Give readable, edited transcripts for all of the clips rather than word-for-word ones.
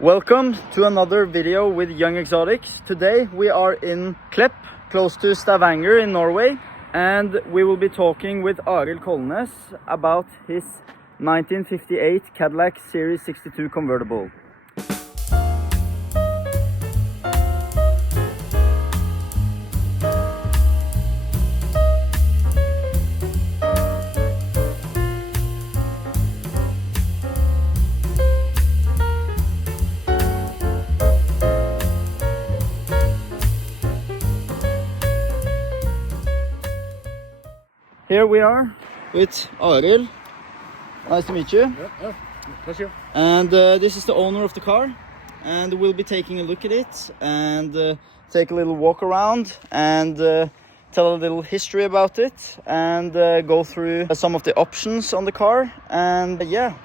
Welcome to another video with Young Exotics. Today we are in Klepp, close to Stavanger in Norway, and we will be talking with Arild Kolnes about his 1958 Cadillac Series 62 convertible. Here we are with Arild. Nice to meet you. Yeah, pleasure. And this is the owner of the car, and we'll be taking a look at it and take a little walk around and tell a little history about it and go through some of the options on the car and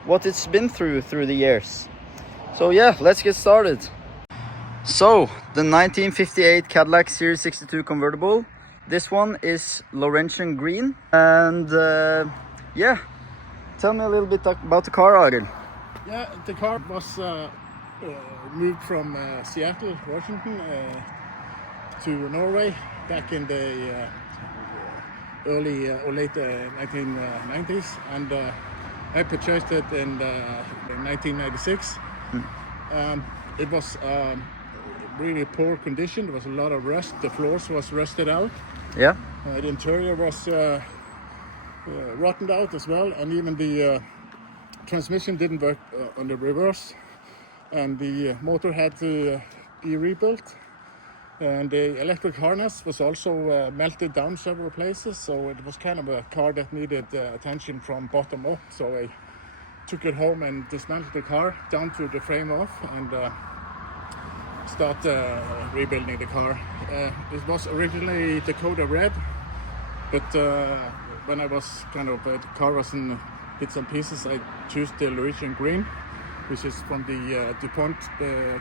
what it's been through the years. So let's get started. So the 1958 Cadillac Series 62 convertible. This one is Laurentian green, and tell me a little bit about the car, Arild. Yeah, the car was moved from Seattle, Washington, to Norway back in the early or late 1990s, and I purchased it in 1996. It was really poor condition. There was a lot of rust. The floors was rusted out. Yeah. The interior was rotted out as well, and even the transmission didn't work on the reverse, and the motor had to be rebuilt, and the electric harness was also melted down several places, so it was kind of a car that needed attention from bottom up. So I took it home and dismantled the car down to the frame off and start rebuilding the car. It was originally Dakota red, but when I was the car was in bits and pieces, I chose the Laurentian green, which is from the DuPont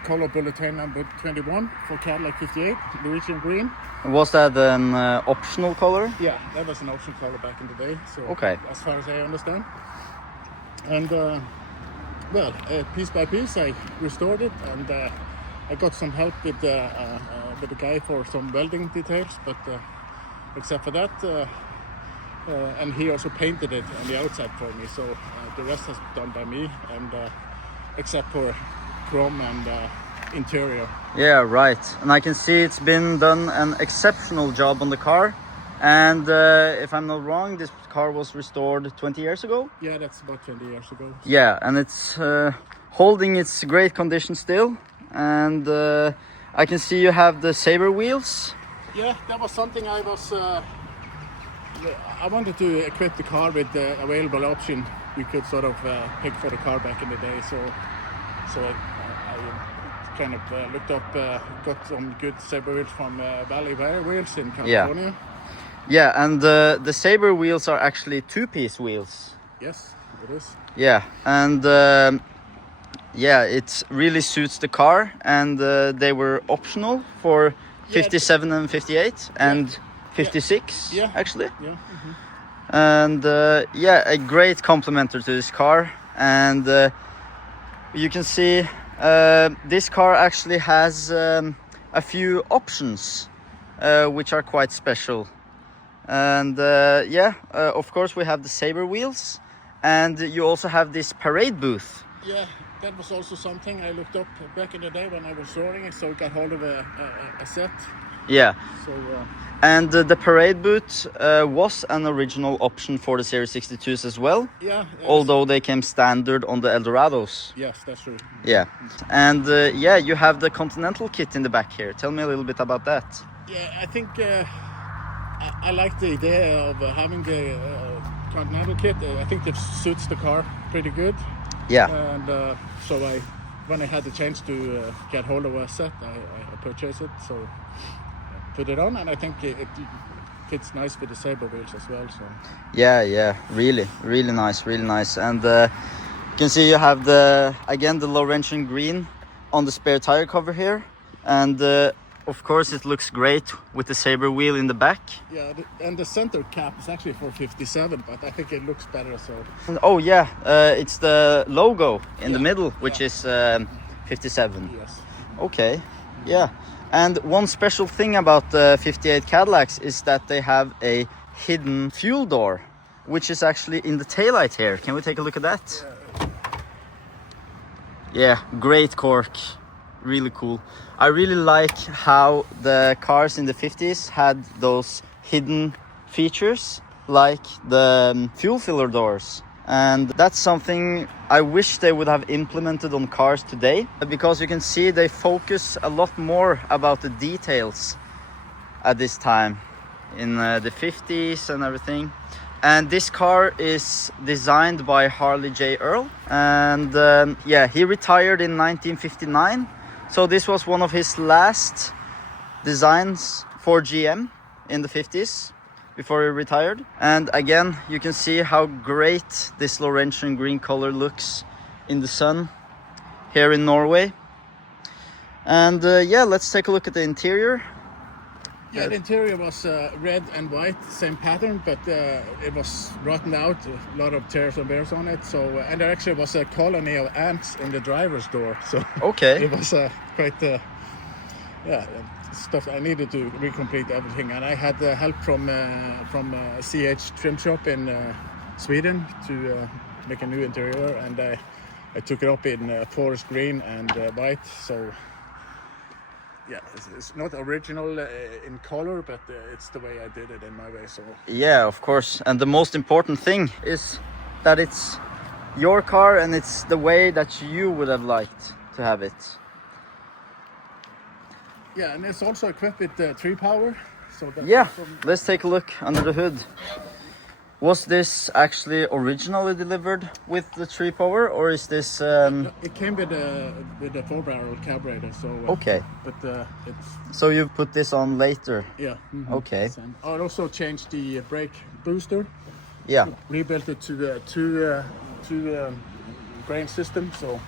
color bulletin number 21 for Cadillac 58, Laurentian green. Was that an optional color? Yeah, that was an optional color back in the day. So okay, as far as I understand. And piece by piece, I restored it, and I got some help with the guy for some welding details, but except for that, and he also painted it on the outside for me. So the rest has been done by me, and except for chrome and interior. Yeah, right. And I can see it's been done an exceptional job on the car. And if I'm not wrong, this car was restored 20 years ago? Yeah, that's about 20 years ago. Yeah, and it's holding its great condition still. And I can see you have the Saber wheels. Yeah, that was something I wanted to equip the car with the available option you could sort of pick for the car back in the day. So I kind of looked up, got some good Saber wheels from Valley Wheels in California. Yeah, and the Saber wheels are actually two-piece wheels. Yes, it is. Yeah, and it really suits the car, and they were optional for 57 and 58 and 56 actually. Yeah. Mm-hmm. And a great complementer to this car. And you can see this car actually has a few options which are quite special. And of course we have the Saber wheels, and you also have this parade booth. Yeah, that was also something I looked up back in the day when I was soaring it, so I got hold of a set. Yeah. So, and the parade boot was an original option for the Series 62s as well. Yeah. Although they came standard on the Eldorados. Yes, that's true. Yeah. And you have the Continental kit in the back here. Tell me a little bit about that. Yeah, I think I like the idea of having the Continental kit. I think that suits the car pretty good. Yeah. And so when I had the chance to get hold of a set, I purchased it. So put it on, and I think it fits nice with the Saber wheels as well. So yeah, really nice. And you can see you have the Laurentian green on the spare tire cover here, and of course it looks great with the Saber wheel in the back. Yeah, and the center cap is actually for 57, but I think it looks better. So it's the logo in the middle, which is 57. Yes. Okay, yeah. And one special thing about the 58 Cadillacs is that they have a hidden fuel door, which is actually in the taillight here. Can we take a look at that? Yeah, great cork. Really cool. I really like how the cars in the 50s had those hidden features, like the fuel filler doors. And that's something I wish they would have implemented on cars today, because you can see they focus a lot more about the details at this time in the 50s and everything. And this car is designed by Harley J. Earl, and yeah, he retired in 1959, so this was one of his last designs for GM in the 50s before he retired. And again, you can see how great this Laurentian green color looks in the sun here in Norway. And yeah, let's take a look at the interior. Yeah, the interior was red and white, same pattern, but it was rotten out, a lot of tears and wears on it. So, and there actually was a colony of ants in the driver's door. So Okay. it was quite, yeah, stuff. I needed to recomplete everything, and I had help from CH Trim Shop in Sweden to make a new interior, and I took it up in forest green and white. So. Yeah, it's not original in color, but it's the way I did it in my way. So yeah, of course. And the most important thing is that it's your car and it's the way that you would have liked to have it. yeah, and it's also equipped with 3 power. So that's Yeah, also, let's take a look under the hood. Was this actually originally delivered with the 3 power, or is this it came with a 4-barrel carburetor. So okay, but it's so you put this on later? yeah. Okay. I also changed the brake booster. Yeah. Rebuilt it to the two grain system. So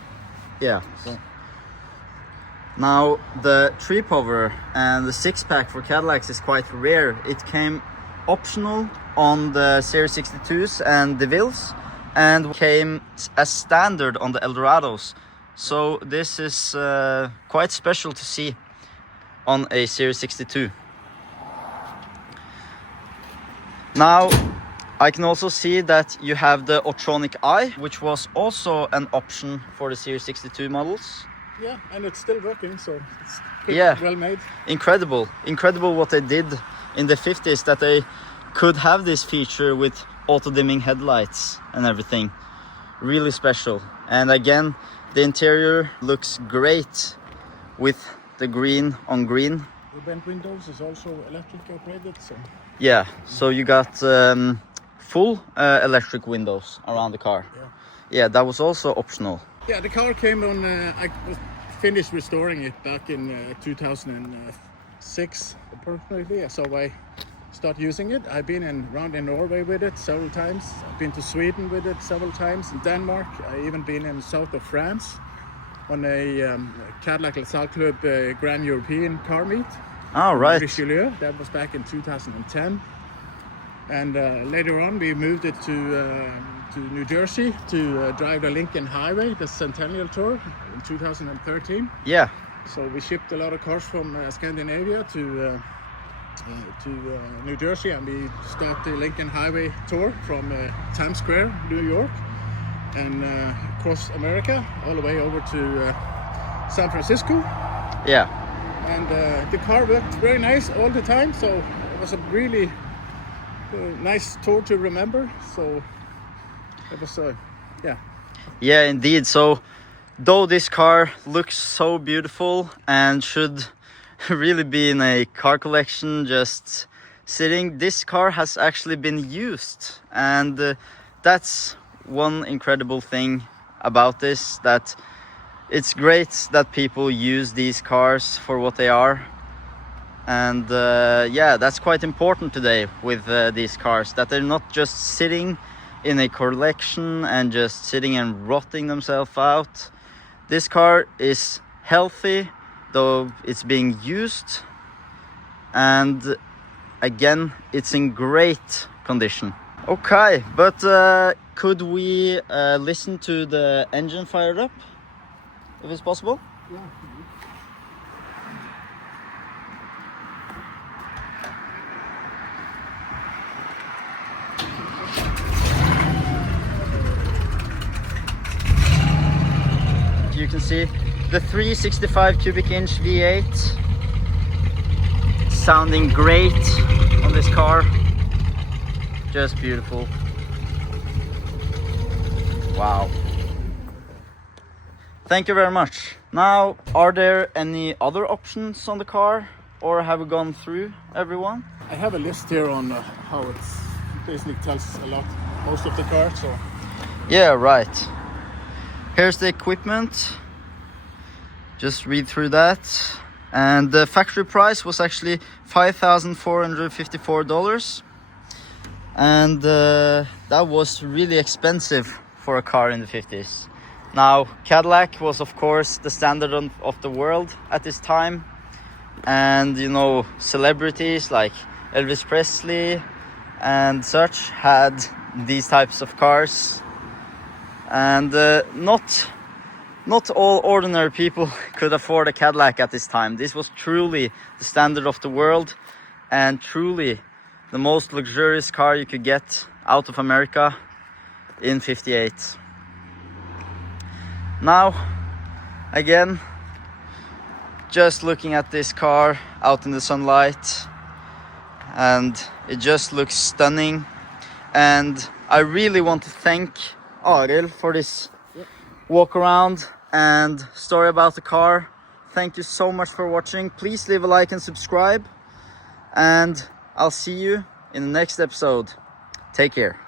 Yeah. Now the 3 power and the 6-pack for Cadillacs is quite rare. It came optional on the Series 62s and DeVille's, and came as standard on the Eldorados. So this is quite special to see on a Series 62. Now I can also see that you have the Otronic Eye, which was also an option for the Series 62 models. yeah, and it's still working. So it's Yeah. well made. Incredible what they did in the 50s, that they could have this feature with auto dimming headlights and everything. Really special. And again, the interior looks great with the green on green. The vent windows is also electric operated. So Yeah, so you got full electric windows around the car. Yeah, that was also optional. yeah, the car came on. I finished restoring it back in 2006 approximately. So I started using it. I've been around in Norway with it several times. I've been to Sweden with it several times. In Denmark, I even been in the south of France on a Cadillac Club Grand European car meet. Oh, right. Richelieu. That was back in 2010. And later on, we moved it to New Jersey to drive the Lincoln Highway, the Centennial Tour in 2013. Yeah. So we shipped a lot of cars from Scandinavia to New Jersey, and we start the Lincoln Highway tour from Times Square, New York, and across America, all the way over to San Francisco. Yeah. And the car worked very nice all the time, so it was a really nice tour to remember. So it was, yeah. Yeah, indeed. So though this car looks so beautiful and should really be in a car collection just sitting, this car has actually been used, and that's one incredible thing about this, that it's great that people use these cars for what they are. And yeah, that's quite important today with these cars, that they're not just sitting in a collection and just sitting and rotting themselves out. This car is healthy, though it's being used, and again, it's in great condition. Okay, but could we listen to the engine fired up, if it's possible? You can see the 365 cubic inch V8 sounding great on this car. Just beautiful. Wow. Thank you very much. Now, are there any other options on the car, or have we gone through everyone? I have a list here on how it's basically tells a lot, most of the car. So yeah, right. Here's the equipment. Just read through that. And the factory price was actually $5,454. And that was really expensive for a car in the 50s. Now, Cadillac was of course the standard of the world at this time. And you know, celebrities like Elvis Presley and such had these types of cars. And not all ordinary people could afford a Cadillac at this time. This was truly the standard of the world and truly the most luxurious car you could get out of America in 58. Now, again, just looking at this car out in the sunlight, and it just looks stunning. And I really want to thank Arild for this walk around and story about the car. Thank you so much for watching. Please leave a like and subscribe, and I'll see you in the next episode. Take care.